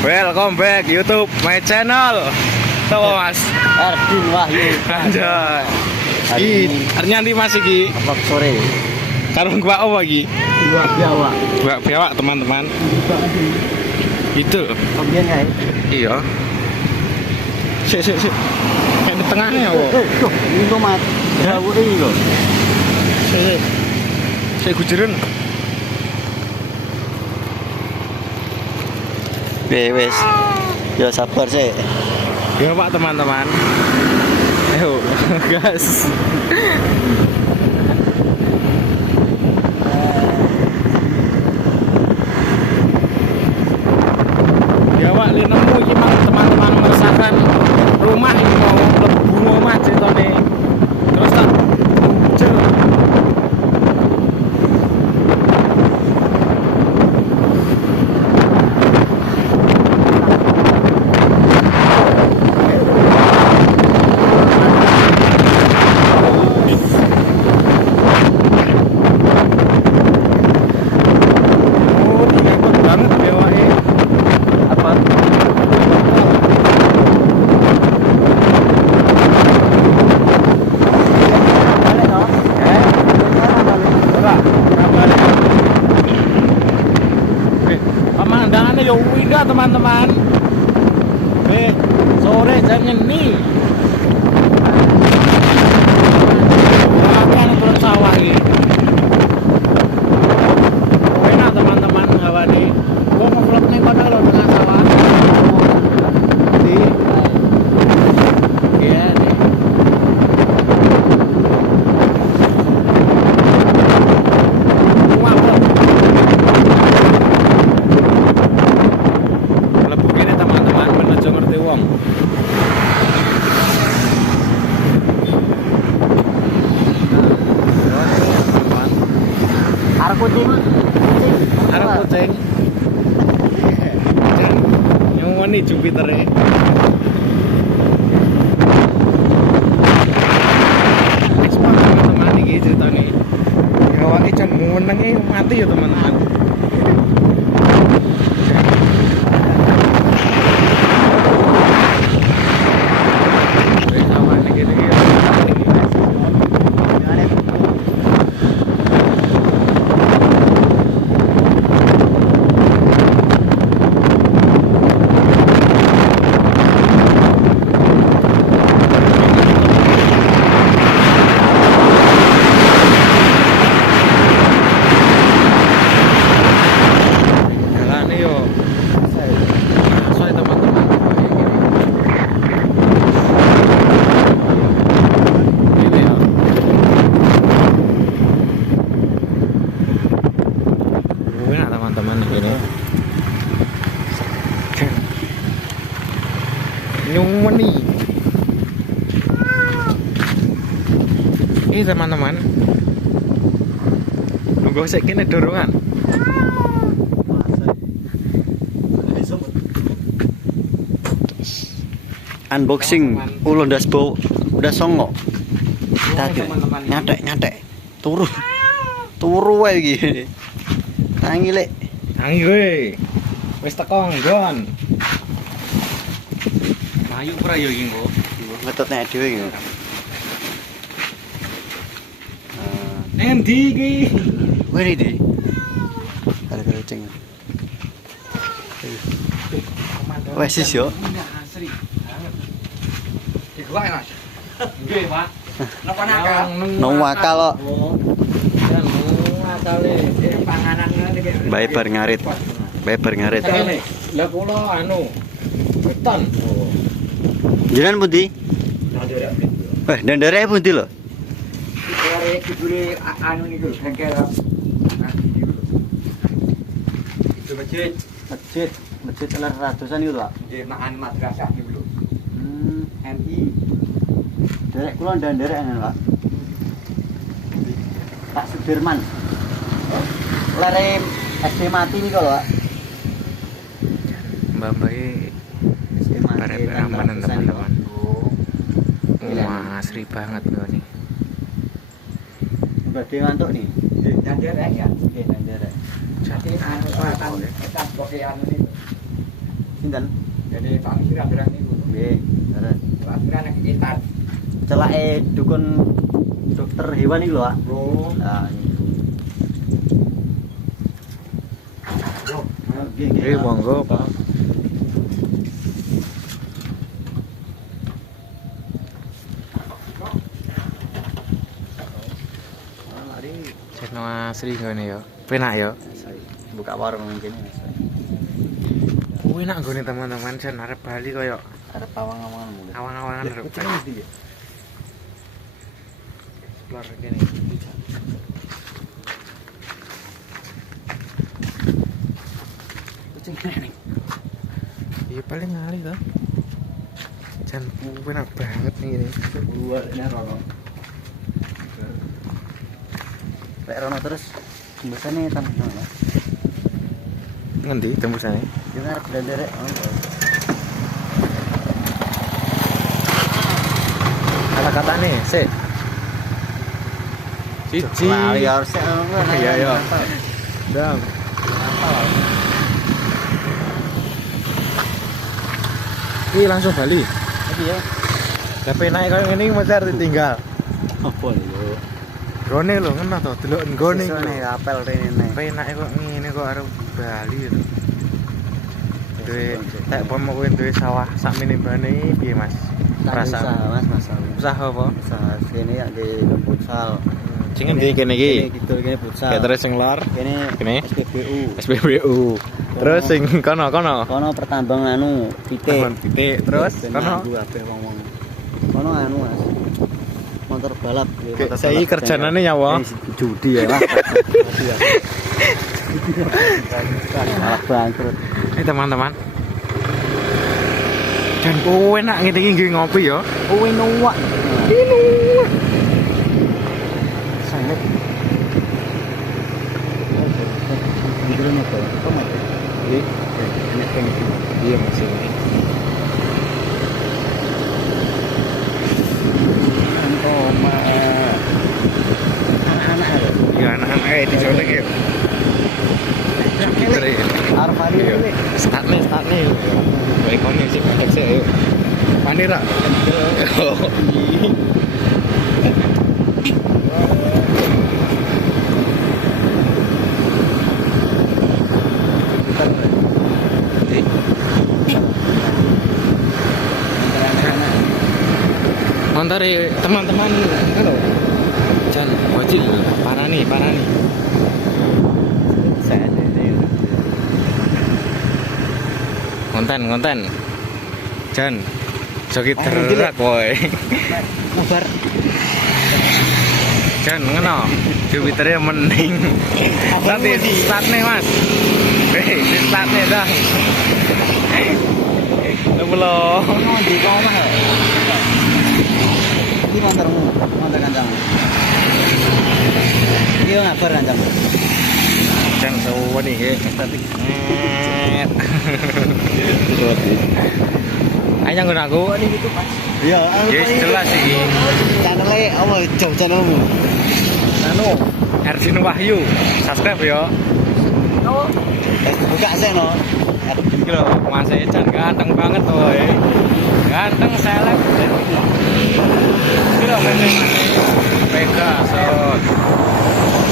Welcome back YouTube my channel. Tahu Mas? Ardin Wahyu. Anjay. Artinya nanti Mas iki Apa sore? karo gua apa iki? Dua biawa. Gua bewak teman-teman. Itu. Kemudian ya. Iya. Sik. Kayak di tengahnya ya, kok. Ini kok mat. Jauh ini loh. Sik. Sik gujeun. Wes. Ya sabar sih. Ya Pak teman-teman. Ayo, gas. Ya Pak, li nemu iki mang teman-teman merasakan rumah ini mau mlebu omah cetone. Terus tak muncul. Pemandangannya ya indah teman-teman. Sore jam ini. Kan turun sawah ini. Enak teman-teman hawa nih. Gua ngevlog nih pada lo tengah sawah. Iya nih. Arep kucing. Yang wani Jupiter e. Ekspor teman-teman iki ceritane. Ya awake jan menenge mati ya teman-teman. Teman-teman ini nyumeni ini teman-teman nunggu saya kini dorongan Unboxing ulo dasbo udah songo. Tadi nyatek turu wae iki. Tangi lek. tangi gue wis teko nggon mayu ora yo iki kok Ngetutnya dhewe iki. endi iki Kowe iki. Ada kucing. Wes is yo. asri banget digua Mas nggih Pak napa nakal Nang wakal kok. Bae bar ngarit. Lah kula anu beton. Jenengan pundi? Dandare pundi lho? Dari kibule anu niku bengkel. Itu Masjid Alar Ratusan itu, Pak. nggih maan madrasah niku lho. MI. Derek kula nderek ngene, Pak. Pak Sudirman. Lare SD mati niku lho, Pak. Mbak SD mati. bareng-bareng teman-teman. Wah, asri banget nih. Udah dia ngantuk nih. Dan derek ya. Nggih, nderek. Jadi anu kan tetap pokoke anu niku. Sinten? Jadi Pak pirang-pirang niku. Nggih, terus. Pirang-pirang nek kitar. Celake dukun dokter hewan iki lho, Pak. Oh, Nah, niku. yo. Nggih, monggo, Pak. Channel asli ngene ya. Penak ya. Buka warung mungkin. Kuwi nak nggone teman-teman jan arep bali koyo Arep awang-awangan mungkin. awang-awangan arep. Kucing mesti ya. Keluar kene. Kucing ini. Iya paling ngali to. Jan enak banget nih ini. Buat ini rono. Lek rono terus tembusane tanah ngono. Ngendi tembusane? Yo ngarep nderek. Kata-katane, sik. Siji. Lali harus Iya, iya. Dam. Iki langsung bali. Iki ya. Tapi naik koyo ngene iki motor ditinggal. Apa yo? Gone lho ngono to, delok nggone iki. Sesone apel rene. Penake kok ngene kok arep bali lho. Duwe tak pomo kowe duwe sawah sak minimbane piye Mas? Perasaan Mas, masalah. usaha apa? Usaha sini ya di futsal. Sing endi kene iki? Kidul kene futsal. Kayak terus sing lor. Kene SPBU. SPBU. Terus sing kono. Kono pertambang anu pitik. Pitik. Terus kono. Kabeh wong-wong. Kono anu Mas. Motor balap. Saya kerjanane nyawa. Judi ya Mas. Malah bangkrut. Teman-teman. Dan kowe nak ngene iki nggih ngopi ya. Kowe nuwak. Sangat. Ini apa? Tomat. Iya. Iya masih. Tomat. Anak-anak. Ya anak-anak di sana ya. Arfani ini. Start nih. Baik kono sih pakai sih ayo. Panira. Antara teman-teman halo. Jan bocil parani. Ngonten. Jan joki terak kowe. Kabar. Jan ngono. Jupiternya mending. Nanti start nih Mas. Di start nih dah. Belum. Kono di omah. Iki motormu, motor kancamu. Iki ngabar kancamu. Jan sewa nih ya. Ayo nggon aku. Ini gitu Mas. Iya, Yes, jelas iki. Channel-e apa channelmu? Anu, Ersin Wahyu. Subscribe ya. Buka sih no. Iki lho, Mas Ecan ganteng banget woy. Ganteng seleb. Iki lho Mas Pegasus.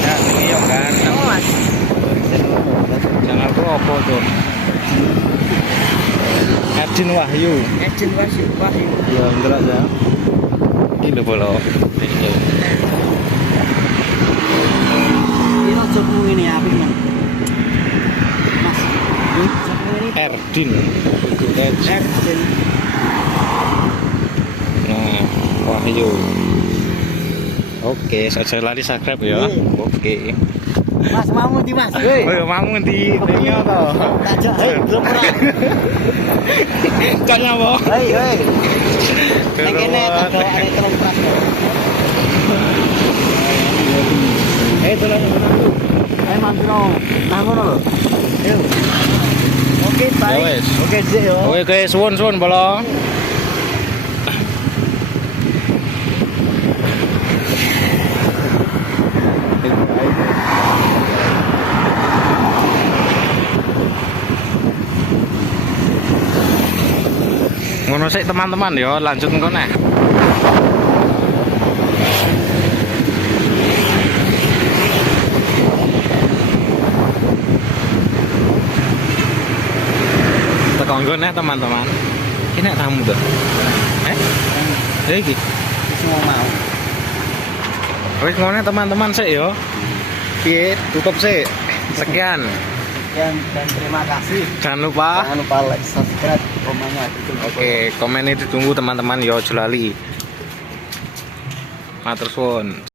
Ya, ini yang ganteng. Mas. Jangan aku apa tuh? Ersin Wahyu. Ya, ndelok ya. Iki lho bolo. Ini. Ini jokmu ini apik, Mas. Mas. Jokmu ini Erdin. Erdin. Nah, Wahyu. Oke, saja lali subscribe ya. Oke. Mas mau di Mas. Hei. Oh, mau ngendi ning to? Tajak, hei, belum ora. Kok nyawa? Hei. Nek kene tak gawane telung pras. Dolan aku. Ayo mantro. Nang ngono lho. Ayo. Oke, baik. Oke, Dik yo. Oke, suwun bolo. Ngono sik teman-teman ya, lanjut engko neh. Tekan nggon neh teman-teman. Ini nek tamu tuh. Iki. Semua mau. Wis ngono teman-teman sik ya. Piye, tutup sih. Sekian. Dan terima kasih. Jangan lupa. Jangan lupa like, subscribe, komennya gitu. Oke, komen itu ditunggu teman-teman, yo jelali. Matur suwun.